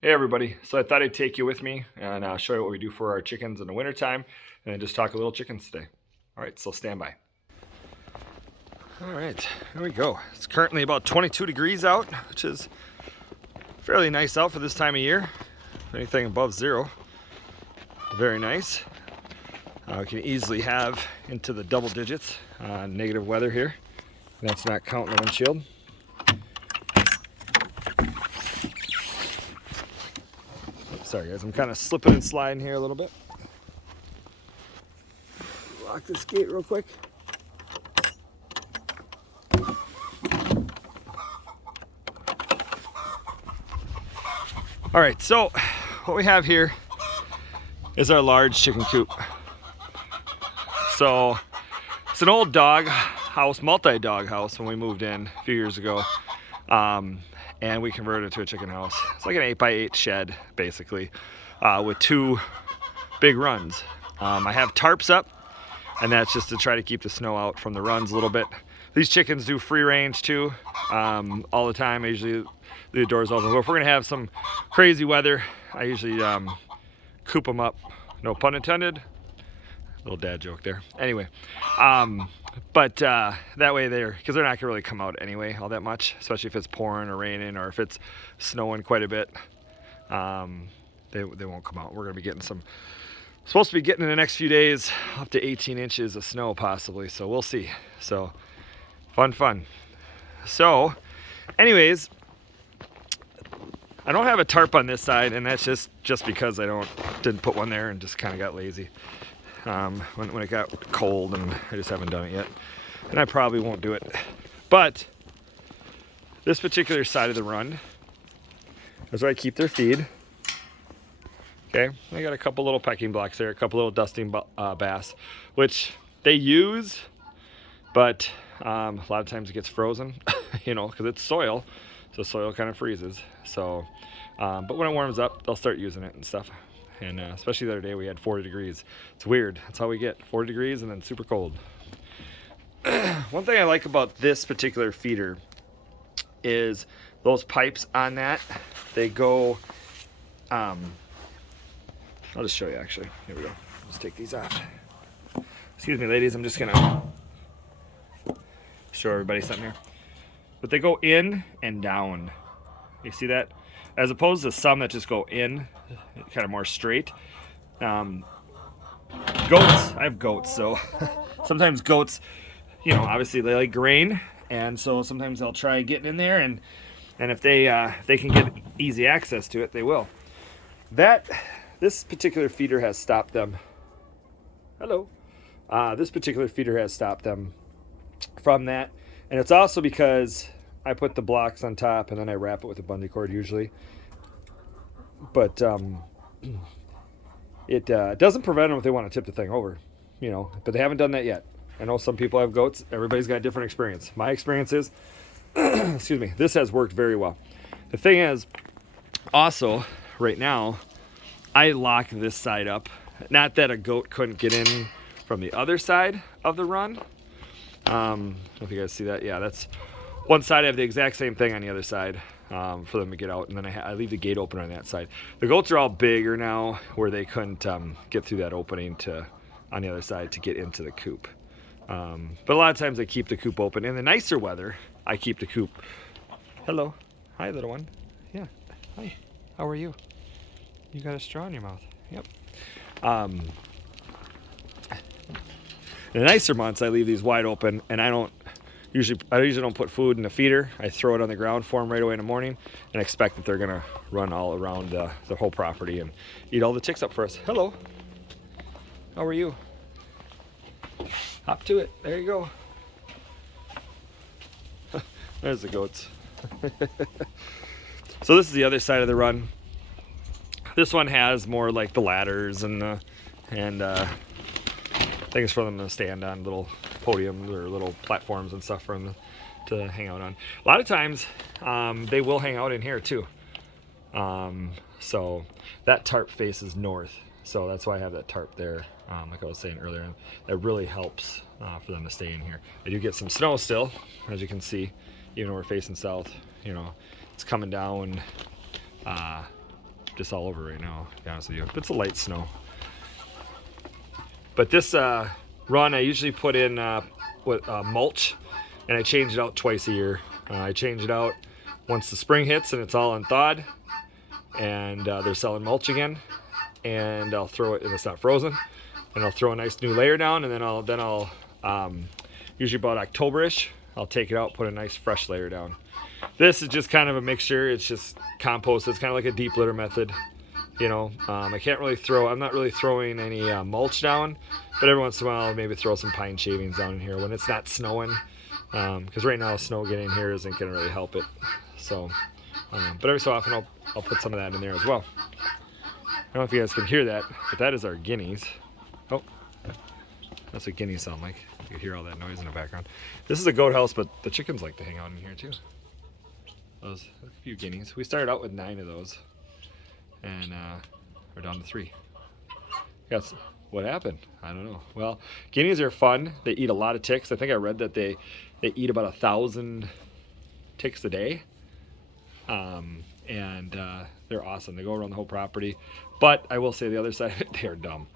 Hey everybody, so I thought I'd take you with me and show you what we do for our chickens in the wintertime and then just talk a little chickens today. All right, so stand by. All right, here we go. It's currently about 22 degrees out, which is fairly nice out for this time of year. Anything above zero, very nice. We can easily have into the double digits negative weather here. That's not counting the windshield. Sorry guys, I'm kind of slipping and sliding here a little bit. Lock this gate real quick. All right, so what we have here is our large chicken coop. So it's an old dog house, multi-dog house when we moved in a few years ago. And we converted it to a chicken house. It's like an 8x8 shed, basically, with two big runs. I have tarps up, and that's just to try to keep the snow out from the runs a little bit. These chickens do free range too, all the time. I usually leave the doors open. But if we're gonna have some crazy weather, I usually coop them up. No pun intended. Little dad joke there. Anyway, but that way because they're not gonna really come out anyway all that much, especially if it's pouring or raining or if it's snowing quite a bit. They won't come out. We're gonna be getting supposed to be getting in the next few days up to 18 inches of snow possibly, so we'll see. So fun. So anyways, I don't have a tarp on this side, and that's just because I didn't put one there and just kind of got lazy when it got cold, and I just haven't done it yet, and I probably won't do it. But this particular side of the run is where I keep their feed. Okay, I got a couple little pecking blocks there, a couple little dusting bass, which they use, but a lot of times it gets frozen, because it's soil, so soil kind of freezes. So, but when it warms up, they'll start using it and stuff. And especially the other day, we had 40 degrees. It's weird. That's how we get 40 degrees and then super cold. One thing I like about this particular feeder is those pipes on that. They go. I'll just show you actually. Here we go. Let's take these off. Excuse me, ladies. I'm just gonna show everybody something here. But they go in and down. You see that? As opposed to some that just go in, kind of more straight. Goats, I have goats, so sometimes goats, obviously they like grain, and so sometimes they'll try getting in there, and if they can get easy access to it, they will. This particular feeder has stopped them. Hello. This particular feeder has stopped them from that, and it's also because I put the blocks on top and then I wrap it with a bungee cord usually. But it doesn't prevent them if they want to tip the thing over, but they haven't done that yet. I know some people have goats. Everybody's got a different experience. My experience is, excuse me, this has worked very well. The thing is, also, right now, I lock this side up. Not that a goat couldn't get in from the other side of the run. I don't know if you guys see that. Yeah, that's one side. I have the exact same thing on the other side for them to get out, and then I leave the gate open on that side. The goats are all bigger now, where they couldn't get through that opening on the other side to get into the coop. But a lot of times I keep the coop open. In the nicer weather, I keep the coop. Hello, hi little one. Yeah, hi. How are you? You got a straw in your mouth. Yep. In the nicer months, I leave these wide open, and I usually don't put food in the feeder. I throw it on the ground for them right away in the morning and expect that they're gonna run all around the whole property and eat all the chicks up for us. Hello. How are you? Hop to it. There you go. There's the goats. So this is the other side of the run. This one has more like the ladders and things for them to stand on, little podiums or little platforms and stuff for them to hang out on. A lot of times they will hang out in here too. So that tarp faces north, so that's why I have that tarp there, like I was saying earlier. That really helps for them to stay in here. I do get some snow still, as you can see, even though we're facing south. It's coming down just all over right now, to be honest with you. But it's a light snow. But this run, I usually put in mulch, and I change it out twice a year. I change it out once the spring hits and it's all unthawed, and they're selling mulch again, and I'll throw it, and it's not frozen, and I'll throw a nice new layer down, and then I'll usually about October-ish, I'll take it out, put a nice fresh layer down. This is just kind of a mixture. It's just compost. It's kind of like a deep litter method. You know, I can't really I'm not really throwing any mulch down, but every once in a while I'll maybe throw some pine shavings down in here when it's not snowing, because right now snow getting here isn't going to really help it. So, but every so often I'll put some of that in there as well. I don't know if you guys can hear that, but that is our guineas. Oh, that's what guineas sound like. You can hear all that noise in the background. This is a goat house, but the chickens like to hang out in here too. Those a few guineas. We started out with 9 of those, and we're down to 3. Yes. What happened? I don't know. Well, guineas are fun. They eat a lot of ticks. I think I read that they eat about 1,000 ticks a day, and they're awesome. They go around the whole property. But I will say the other side, they're dumb.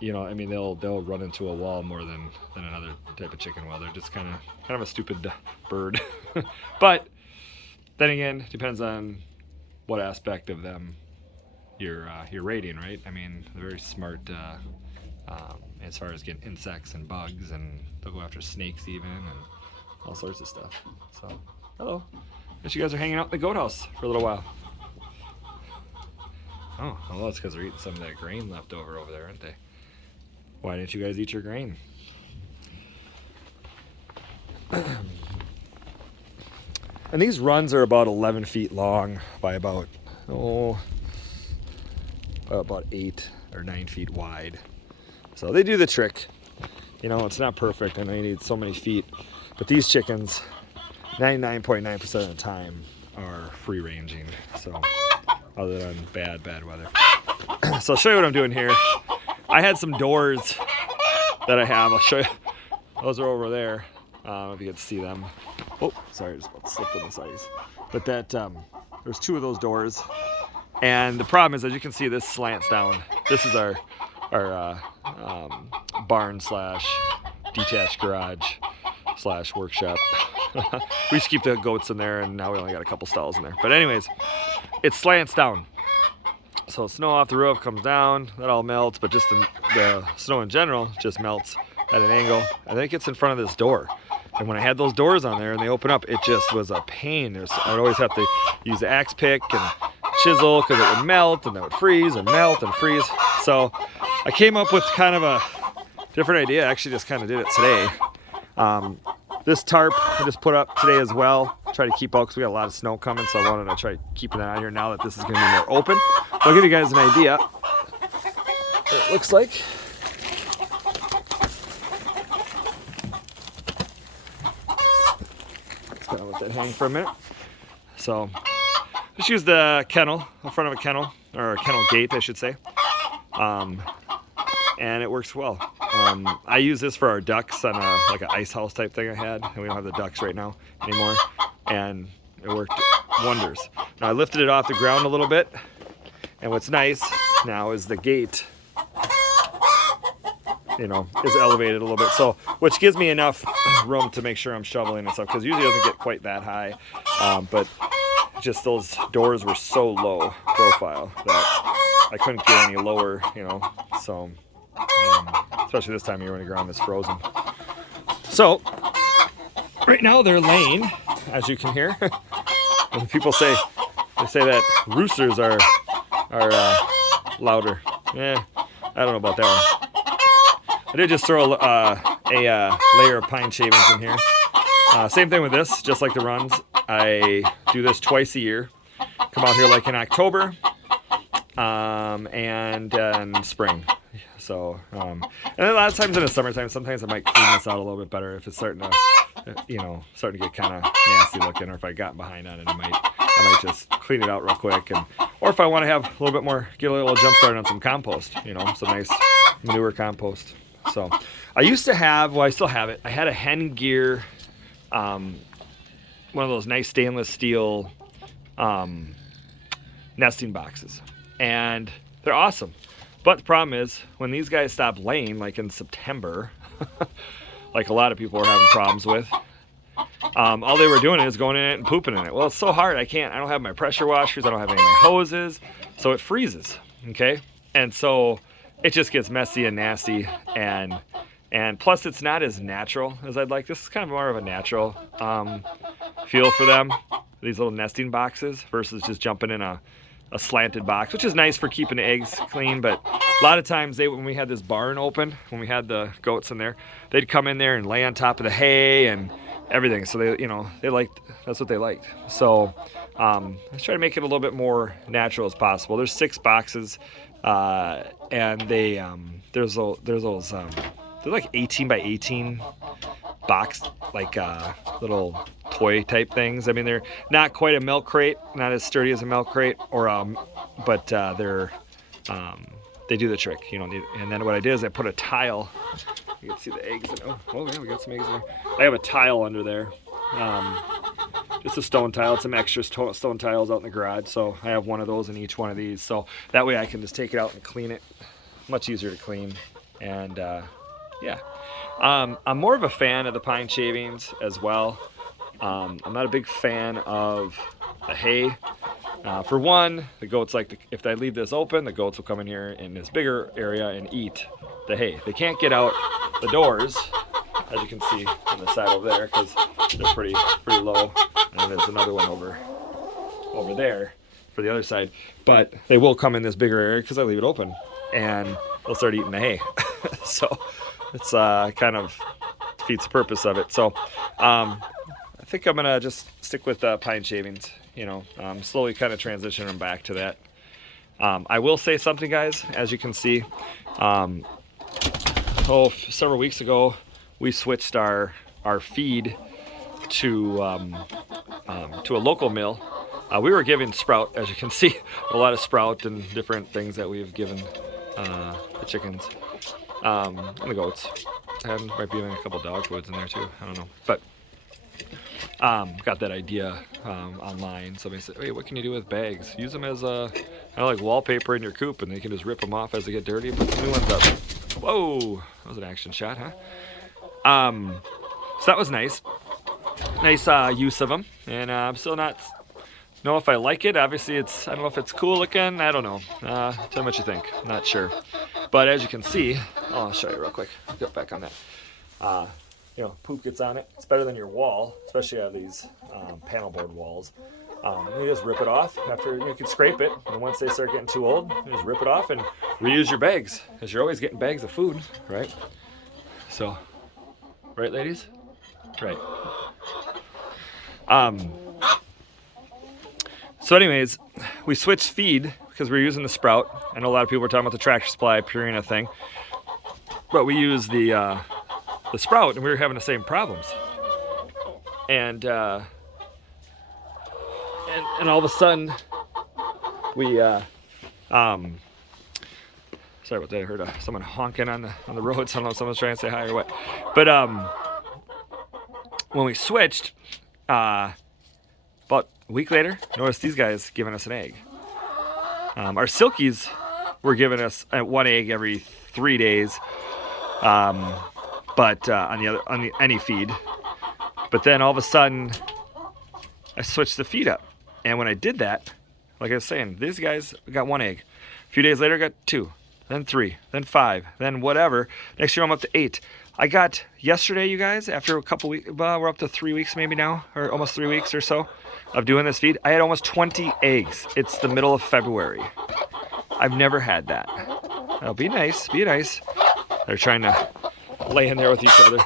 You know, I mean, they'll run into a wall more than another type of chicken will. They're just kind of a stupid bird. But then again, depends on what aspect of them you're rating, right? I mean, they're very smart as far as getting insects and bugs, and they'll go after snakes even, and all sorts of stuff. So, hello. Guess you guys are hanging out in the goat house for a little while. Oh, well, that's because they're eating some of that grain left over there, aren't they? Why didn't you guys eat your grain? And these runs are about 11 feet long by about 8 or 9 feet wide. So they do the trick. You know, it's not perfect. I know you need so many feet, but these chickens, 99.9% of the time, are free ranging. So, other than bad weather. So I'll show you what I'm doing here. I had some doors that I have. I'll show you. Those are over there. If you can see them. Oh, sorry, I just about slipped on this ice. But there's 2 of those doors. And the problem is, as you can see, this slants down. This is our barn / detached garage / workshop. We used to keep the goats in there, and now we only got a couple stalls in there. But anyways, it slants down. So snow off the roof comes down, that all melts, but just the snow in general just melts at an angle, and then it gets in front of this door. And when I had those doors on there and they open up, it just was a pain. I would always have to use the axe pick and chisel because it would melt, and that would freeze and melt and freeze. So I came up with kind of a different idea. I actually just kind of did it today. This tarp I just put up today as well. Try to keep out because we got a lot of snow coming, so I wanted to try keeping that on here now that this is going to be more open. I'll give you guys an idea what it looks like. Just gotta let that hang for a minute. So just use the kennel, in front of a kennel, or a kennel gate, I should say. And it works well. I use this for our ducks on like an ice house type thing I had, and we don't have the ducks right now anymore, and it worked wonders. Now I lifted it off the ground a little bit, and what's nice now is the gate, you know, is elevated a little bit, so which gives me enough room to make sure I'm shoveling and stuff, because usually it doesn't get quite that high, but just those doors were so low profile that I couldn't get any lower, you know, so especially this time of year when the ground is frozen. So right now they're laying, as you can hear. And people say that roosters are louder. I don't know about that one. I did just throw a layer of pine shavings in here. Same thing with this, just like the runs. I do this twice a year. Come out here like in October and in spring. So, and a lot of times in the summertime, sometimes I might clean this out a little bit better if it's starting to get kind of nasty looking, or if I got behind on it, I might just clean it out real quick, or if I want to have a little bit more, get a little jump start on some compost, you know, some nice manure compost. So, I used to have, well, I still have it. I had a Hen Gear, one of those nice stainless steel nesting boxes. and they're awesome. But the problem is when these guys stop laying, like in September, like a lot of people are having problems with, all they were doing is going in it and pooping in it. Well, it's so hard. I don't have my pressure washers. I don't have any of my hoses. So it freezes. Okay. And so it just gets messy and nasty. And plus it's not as natural as I'd like. This is kind of more of a natural feel for them. These little nesting boxes versus just jumping in a slanted box, which is nice for keeping the eggs clean. But a lot of times when we had this barn open, when we had the goats in there, they'd come in there and lay on top of the hay and everything. So they liked, that's what they liked. So let's try to make it a little bit more natural as possible. There's 6 boxes, and they there's those they're like 18 by 18 box, like little toy type things. I mean, they're not quite a milk crate, not as sturdy as a milk crate, but they do the trick. And then what I did is I put a tile. You can see the eggs. Oh yeah, we got some eggs in there. I have a tile under there. Just a stone tile. Some extra stone tiles out in the garage. So I have one of those in each one of these. So that way I can just take it out and clean it. Much easier to clean. And yeah. I'm more of a fan of the pine shavings as well. I'm not a big fan of the hay. For one, the goats if I leave this open, the goats will come in here in this bigger area and eat the hay. They can't get out the doors, as you can see on the side over there, because they're pretty low. And there's another one over there for the other side. But they will come in this bigger area because I leave it open, and they'll start eating the hay. So it's kind of defeats the purpose of it. So I think I'm gonna just stick with pine shavings. Slowly kind of transition them back to that. I will say something, guys. As you can see, several weeks ago, we switched our feed to a local mill. We were giving Sprout, as you can see, a lot of Sprout and different things that we've given the chickens and the goats, and might be even a couple dog foods in there too. I don't know, but got that idea online. Somebody said, "Hey, what can you do with bags? Use them as kind of like wallpaper in your coop, and they can just rip them off as they get dirty and put some new ones up." Whoa, that was an action shot, huh? So that was nice use of them, and I'm still not know if I like it. Obviously, I don't know if it's cool looking. I don't know. Tell me what you think. I'm not sure. But as you can see, I'll show you real quick. Get back on that. Poop gets on it. It's better than your wall, especially on these panel board walls. You just rip it off after you can scrape it, and once they start getting too old, you just rip it off and reuse your bags, because you're always getting bags of food, right? So, right, ladies? Right. So anyways, we switched feed because we were using the Sprout. I know a lot of people were talking about the Tractor Supply Purina thing, but we used the Sprout, and we were having the same problems. And all of a sudden, we sorry about that. I heard someone honking on the road. So I don't know if someone's trying to say hi or what. But when we switched, about a week later, noticed these guys giving us an egg. Our Silkies were giving us one egg every 3 days, but on any feed. But then all of a sudden, I switched the feed up, and when I did that, like I was saying, these guys got one egg. A few days later, I got 2, then 3, then 5, then whatever. Next year, I'm up to 8. I got yesterday, you guys, after a couple weeks, we're up to 3 weeks maybe now, or almost 3 weeks or so of doing this feed. I had almost 20 eggs. It's the middle of February. I've never had that. Now, be nice, be nice. They're trying to lay in there with each other.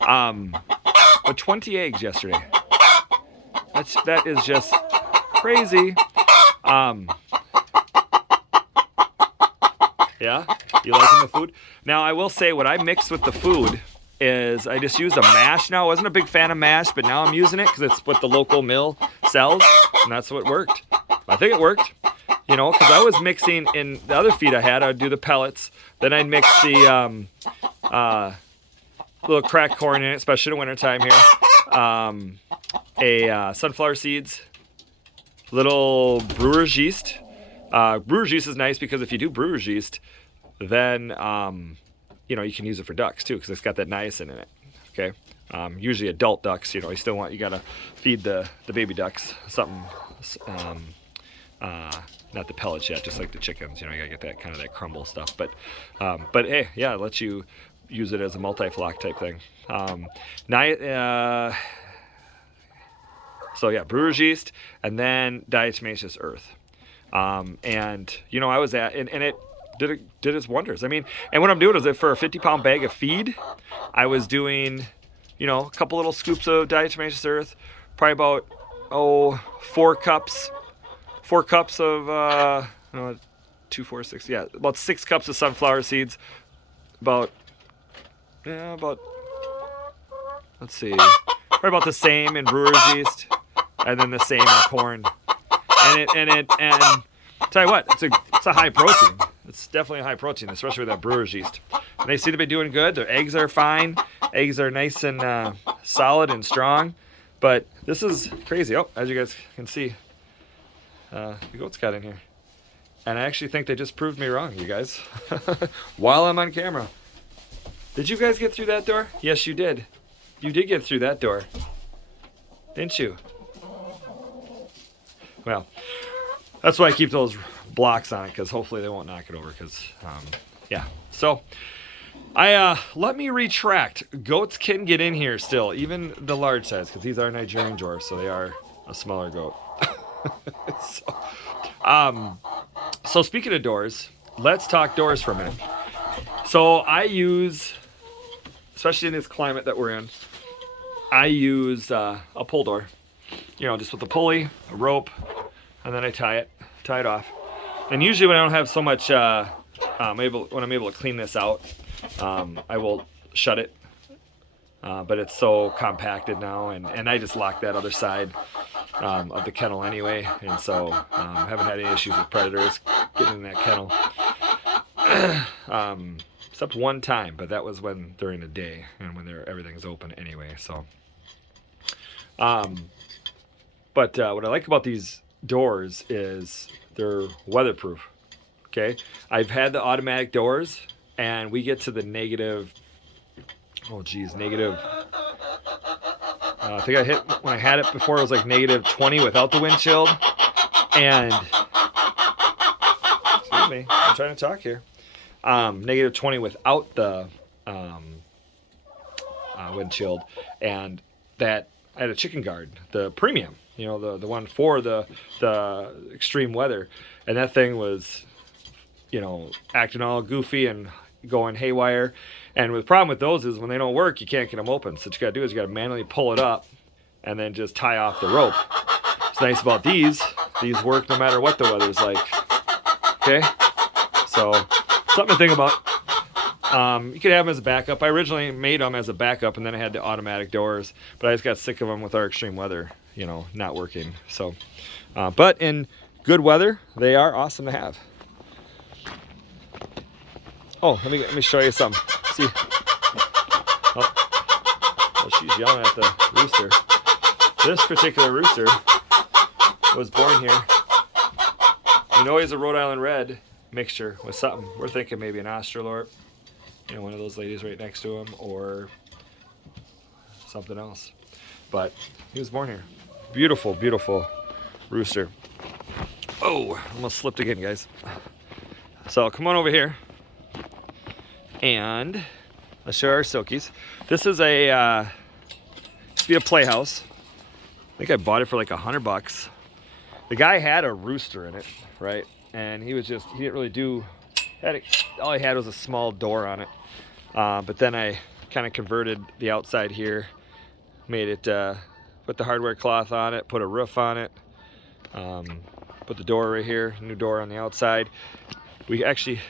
But 20 eggs yesterday. That is just crazy. Yeah, you liking the food? Now, I will say what I mix with the food is I just use a mash now. I wasn't a big fan of mash, but now I'm using it because it's what the local mill sells, and that's what worked. I think it worked, because I was mixing in the other feed I had. I'd do the pellets, then I'd mix the little cracked corn in it, especially in the wintertime here. Sunflower seeds, little brewer's yeast, Brewer's yeast is nice because if you do brewer's yeast, then you know, you can use it for ducks too because it's got that niacin in it. Okay, usually adult ducks, you know, you gotta feed the baby ducks something, not the pellets yet, just like the chickens. You know, you gotta get that kind of that crumble stuff. But hey, yeah, it lets you use it as a multi-flock type thing. So yeah, brewer's yeast, and then diatomaceous earth. And you know, I was at, and it did its wonders. I mean, and what I'm doing is that for a 50-pound bag of feed, I was doing, you know, a couple little scoops of diatomaceous earth, probably about 4 cups of 2, 4, 6, yeah, about 6 cups of sunflower seeds, about let's see, probably about the same in brewer's yeast, and then the same in corn. And tell you what, it's a high protein. It's definitely a high protein, especially with that brewer's yeast. And they seem to be doing good. Their eggs are fine. Eggs are nice and solid and strong. But this is crazy. Oh, as you guys can see, the goats got in here. And I actually think they just proved me wrong, you guys, while I'm on camera. Did you guys get through that door? Yes, you did. You did get through that door, didn't you? Well, that's why I keep those blocks on it, because hopefully they won't knock it over, because, yeah. So, let me retract. Goats can get in here still, even the large size, because these are Nigerian dwarfs, so they are a smaller goat. So speaking of doors, let's talk doors for a minute. So I use, especially in this climate that we're in, I use a pull door. You know, just with a pulley, a rope, and then I tie it off. And usually when I don't have so much, when I'm able to clean this out, I will shut it. But it's so compacted now, and I just lock that other side of the kennel anyway, and so haven't had any issues with predators getting in that kennel. Except one time, but that was during the day and when everything's open anyway. So, but what I like about these doors is they're weatherproof. Okay, I've had the automatic doors, and we get to the negative. Oh geez, negative. I think when I had it before, it was like negative 20 without the wind chill. And excuse me, I'm trying to talk here. Negative 20 without the wind chilled, and that I had a chicken guard, the premium, you know, the one for the extreme weather, and that thing was, you know, acting all goofy and going haywire. And the problem with those is when they don't work, you can't get them open. So what you gotta do is you gotta manually pull it up and then just tie off the rope. What's nice about these work no matter what the weather's like. Okay, so something to think about. You could have them as a backup. I originally made them as a backup, and then I had the automatic doors, but I just got sick of them with our extreme weather, you know, not working. So, but in good weather, they are awesome to have. Oh, let me show you something. See? Oh, she's yelling at the rooster. This particular rooster was born here. You know, he's a Rhode Island Red mixture with something. We're thinking maybe an Australorp, you know, one of those ladies right next to him, or something else. But he was born here. Beautiful, beautiful rooster. Oh, almost slipped again, guys. So come on over here. And let's show our silkies. This is used to be a playhouse. I think I bought it for like $100. The guy had a rooster in it, right? And he didn't really do, all he had was a small door on it. But then I kind of converted the outside here, made it, put the hardware cloth on it, put a roof on it, put the door right here, new door on the outside. We actually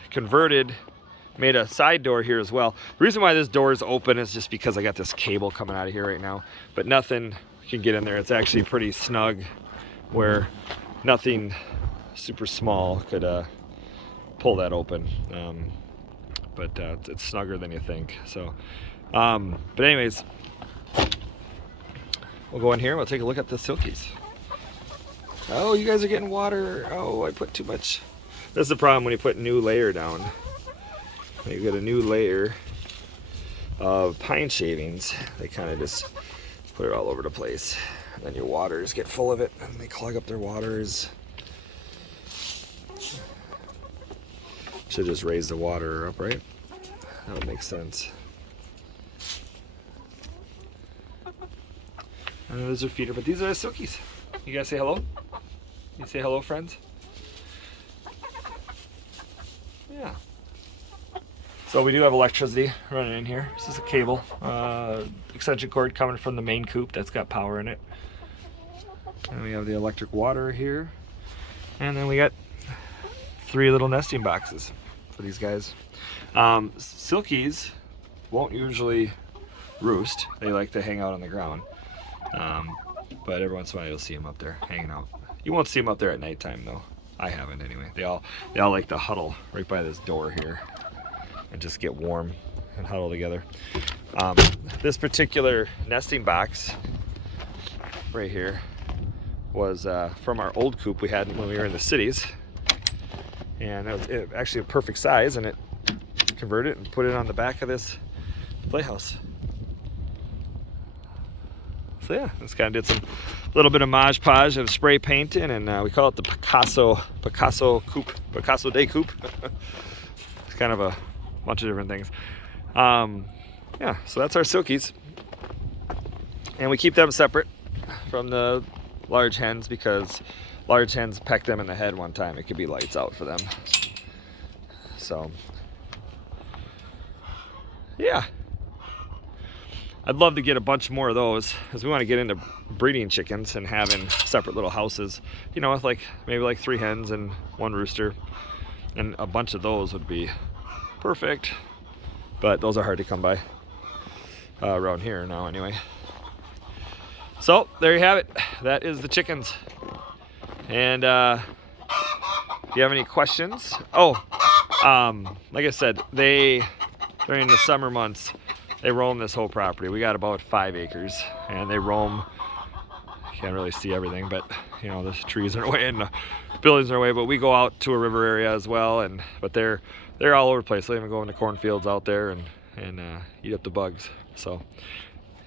made a side door here as well. The reason why this door is open is just because I got this cable coming out of here right now, but nothing can get in there. It's actually pretty snug where nothing super small could pull that open. But it's snugger than you think. So, but anyways, we'll go in here and we'll take a look at the silkies. Oh, you guys are getting water. Oh, I put too much. That's the problem when you put a new layer down. When you get a new layer of pine shavings, they kind of just put it all over the place. And then your waters get full of it and they clog up their waters. Should just raise the water up, right? That would make sense. And those are feeder, but these are the silkies. You guys say hello? You say hello, friends? Yeah. So we do have electricity running in here. This is a cable, extension cord coming from the main coop that's got power in it. And we have the electric water here. And then we got 3 little nesting boxes for these guys. Silkies won't usually roost. They like to hang out on the ground. But every once in a while you'll see them up there hanging out. You won't see them up there at nighttime though. I haven't anyway. They all like to huddle right by this door here and just get warm and huddle together. This particular nesting box right here was from our old coop we had when we were in the cities, and it was actually a perfect size, and it converted and put it on the back of this playhouse. So yeah, just kind of did some little bit of Mod Podge and spray painting, and we call it the Picasso Day Coop. It's kind of a bunch of different things. Yeah, so that's our silkies, and we keep them separate from the large hens because large hens pecked them in the head one time. It could be lights out for them. So yeah, I'd love to get a bunch more of those because we want to get into breeding chickens and having separate little houses, you know, with like maybe like 3 hens and 1 rooster, and a bunch of those would be perfect, but those are hard to come by around here now anyway. So there you have it. That is the chickens. And if you have any questions, like I said, during the summer months they roam this whole property. We got about 5 acres, and they roam. You can't really see everything, but you know, the trees are in the way and the buildings are in the way, but we go out to a river area as well, but they're all over the place. They even go into cornfields out there and eat up the bugs. So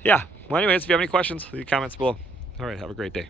yeah, well anyways, if you have any questions, leave comments below. All right, have a great day.